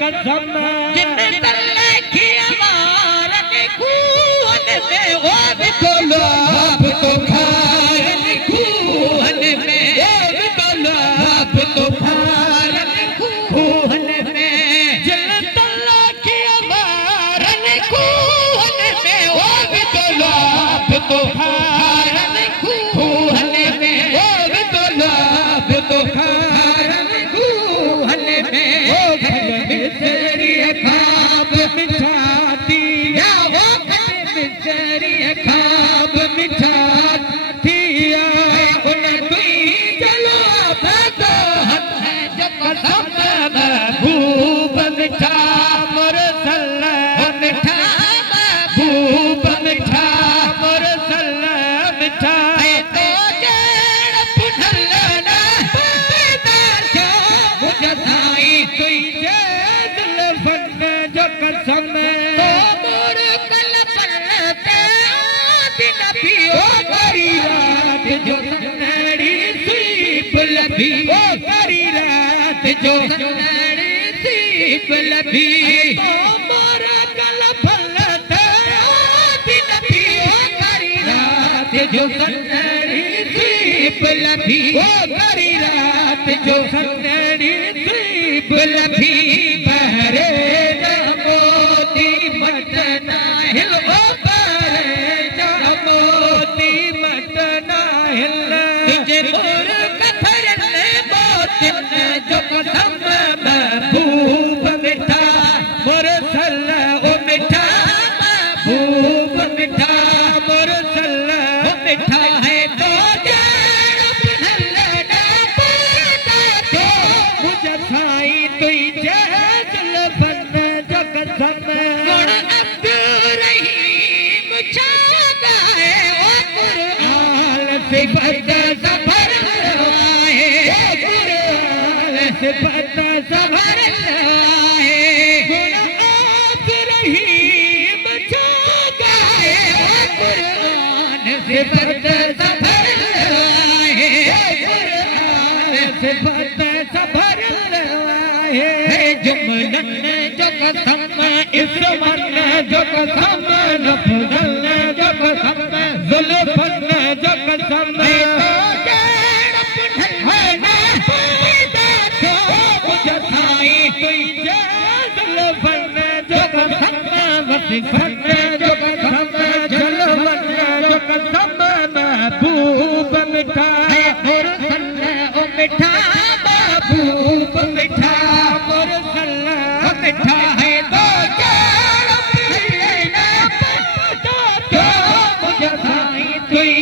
कसम जिन तल्ले की अमारत खून में वो भी तो लाभ तो खारन खून में वो भी तो लाभ तो खारन खून में जिन तल्ले की अमारत खून में वो भी तो लाभ तो खारन खून में वो भी तो लाभ तो खारन खून में वो मिसरी खाब मिठाती या वो मिसरी खाब मिठाती उन तुई चलो तो हथ है जब कसम महबूब मिठा मुरसल मिठा महबूब मिठा मुरसल मिठा तो जेड़ पुनलना पैदार जो मुझसाई तुई जो कसम तो मोर कल पलते दिन पियो करी रात जो नड़ी सीप लभी ओ करी रात जो नड़ी सीप लभी तो मोर कल पलते दिन पियो करी रात जो नड़ी सीप लभी ओ करी रात जो नड़ी सीप लभी बहरे हिल ओ पारे मोती मटना हिल तुझे मोर कथर ने मोतिन जो कसम महबूब मिठा मुरसल ओ मिठा महबूब मिठा मुरसल ओ मिठा है तो जान पुनलना पैदा जो मुझे साई तुई जैसल बन जो कसम गुण सिफत सफर आए कुरान सिफत सफर आए गुण आप रहीम गाए कुरान सिफत सफर आए कुरान सिफत सफर आए जुमलन जो कसम इस मन जो कसम नफजल जो कसम जुल्फन जो कसम जो कसम जलवन जो कसम महबूब मिठा मुरसल ओ मिठा महबूब मिठा मुरसल ओ मिठा है तो मुझे साई तुई